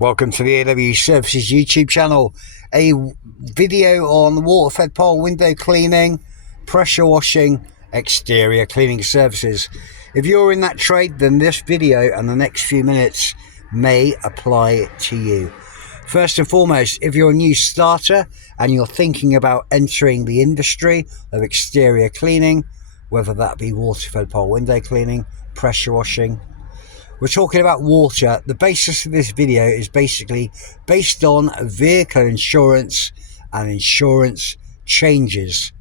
Welcome to the AW Services YouTube channel. A video on water fed pole window cleaning, pressure washing, exterior cleaning services. If you're in that trade, then this video and the next few minutes may apply to you. First and foremost, if you're a new starter and you're thinking about entering the industry of exterior cleaning, whether that be water fed pole window cleaning, pressure washing, we're talking about water. The basis of this video is basically based on vehicle insurance and insurance changes.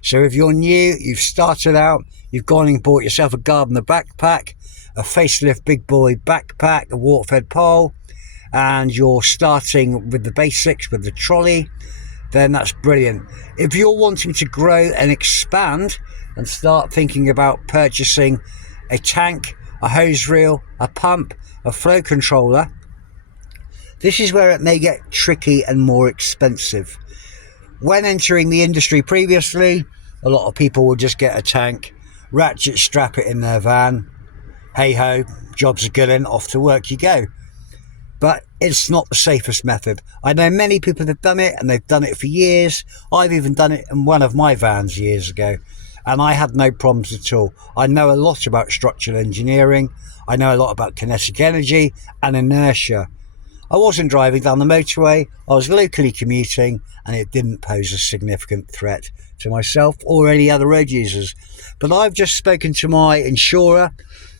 So if you're new, you've started out, you've gone and bought yourself a gardener backpack, a facelift big boy backpack, a water fed pole, and you're starting with the basics with the trolley, then that's brilliant. If you're wanting to grow and expand and start thinking about purchasing a tank, a hose reel, a pump, a flow controller, this is where it may get tricky and more expensive. When entering the industry previously, a lot of people will just get a tank, ratchet strap it in their van, hey ho, jobs are good and off to work you go. But it's not the safest method. I know many people that have done it and they've done it for years. I've even done it in one of my vans years ago, and I had no problems at all. I know a lot about structural engineering. I know a lot about kinetic energy and inertia. I wasn't driving down the motorway. I was locally commuting, and it didn't pose a significant threat to myself or any other road users. But I've just spoken to my insurer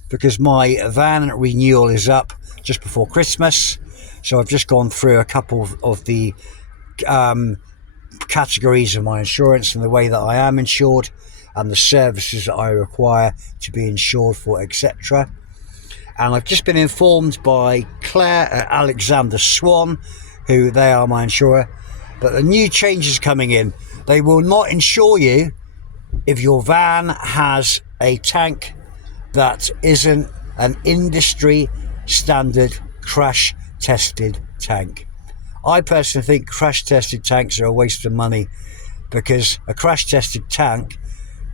because my van renewal is up just before Christmas. So I've just gone through a couple of the categories of my insurance and the way that I am insured, and the services that I require to be insured for, etc. And I've just been informed by Claire at Alexander Swan, who they are my insurer, that the new changes coming in. They will not insure you if your van has a tank that isn't an industry standard crash tested tank. I personally think crash tested tanks are a waste of money, because a crash tested tank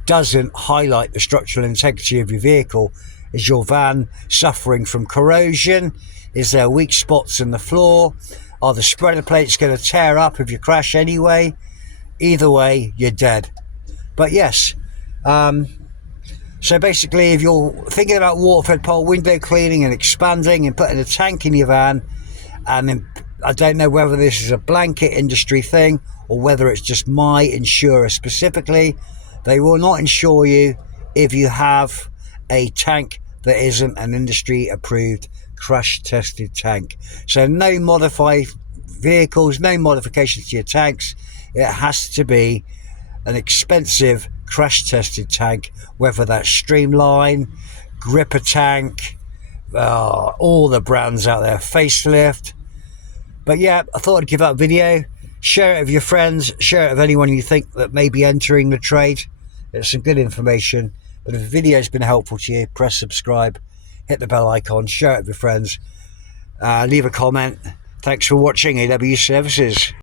doesn't highlight the structural integrity of your vehicle. Is your van suffering from corrosion? Is there weak spots in the floor? Are the spreader plates going to tear up if you crash anyway? Either way, you're dead. But yes, so basically, if you're thinking about water fed pole window cleaning and expanding and putting a tank in your van, and then I don't know whether this is a blanket industry thing or whether it's just my insurer specifically, they will not insure you if you have a tank that isn't an industry approved crash tested tank. So no modified vehicles, no modifications to your tanks. It has to be an expensive crash tested tank, whether that's Streamline, Gripper tank, all the brands out there, facelift. But yeah, I thought I'd give out a video. Share it with your friends, share it with anyone you think that may be entering the trade. It's some good information. But if the video has been helpful to you, press subscribe, hit the bell icon, share it with your friends, leave a comment. Thanks for watching AW Services.